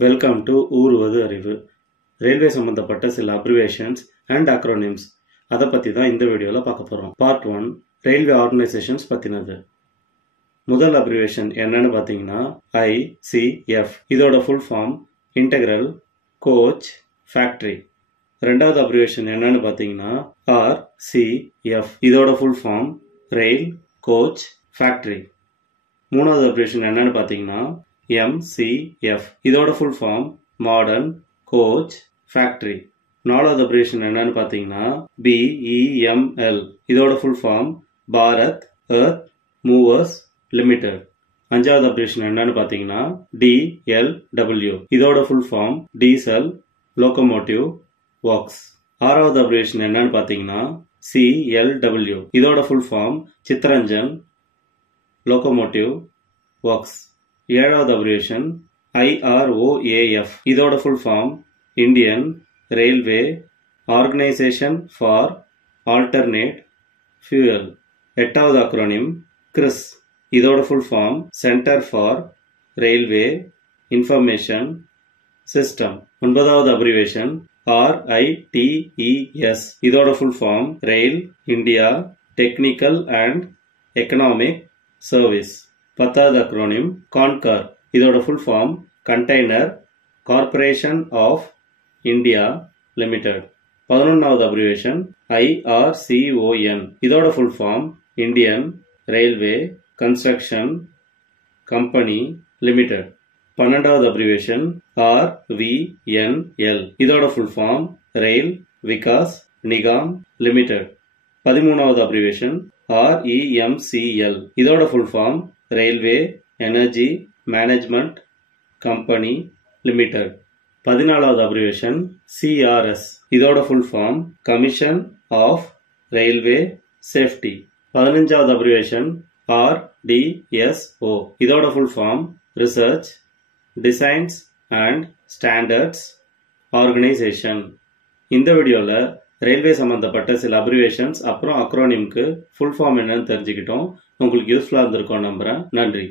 Welcome to ஊறுவது அறிவு. Railway சம்மந்தப்பட்ட சில அப்ரிவேஷன்ஸ் அண்ட் அக்ரோனிம்ஸ் அதை பற்றி தான் இந்த வீடியோவில் பார்க்க போகிறோம். பார்ட் 1 ரயில்வே ஆர்கனைசேஷன்ஸ் பற்றினது. முதல் அப்ரிவேஷன் என்னன்னு பார்த்தீங்கன்னா ICF. இதோட full form integral coach factory. ரெண்டாவது அப்ரிவேஷன் என்னன்னு பார்த்தீங்கன்னா RCF. இதோட full form rail coach factory. மூணாவது அப்ரிவேஷன் என்னன்னு பார்த்தீங்கன்னா MCF. இதோட full form modern coach factory. நாலாவது அப்ரிவேஷன் என்னன்னு பார்த்தீங்கன்னா BEML. இதோட full form Bharat earth movers limited. அஞ்சாவது அப்ரிவேஷன் என்னன்னு பார்த்தீங்கன்னா DLW. இதோட full form diesel locomotive works. ஆறாவது அப்ரிவேஷன் என்னன்னு பார்த்தீங்கன்னா CLW. இதோட full form Chittaranjan locomotive works. ஏழாவது அப்ரிவேஷன் IROAF. இதோட full form Indian railway organisation for alternate fuel. எட்டாவது அக்ரோனிம் CRIS. இதோட full form centre for railway information system. ஒன்பதாவது அப்ரிவேஷன் RITES. இதோட full form rail India technical and economic service. பத்தாவது acronym Concor. இதோட full form container corporation of India limited. 11வது abbreviation IRCON. இதோட full form Indian railway construction company limited. 12வது abbreviation RVNL. இதோட full form ரயில் Vikas Nigam limited. 13வது abbreviation REMCL. இதோட full form railway energy management company limited. 14வது abbreviation CRS. இதோட full form commission of railway safety. 15வது abbreviation RDSO. இதோட full form research designs and standards organisation. இந்த வீடியோவில் railway சம்மந்தப்பட்ட சில அப்ரிவேஷன்ஸ் அப்புறம் அக்ரோனிம்க்கு ஃபுல் ஃபார்ம் என்னன்னு தெரிஞ்சுக்கிட்டோம். உங்களுக்கு யூஸ்ஃபுல்லாக இருந்திருக்கோம் நம்புகிறேன். நன்றி.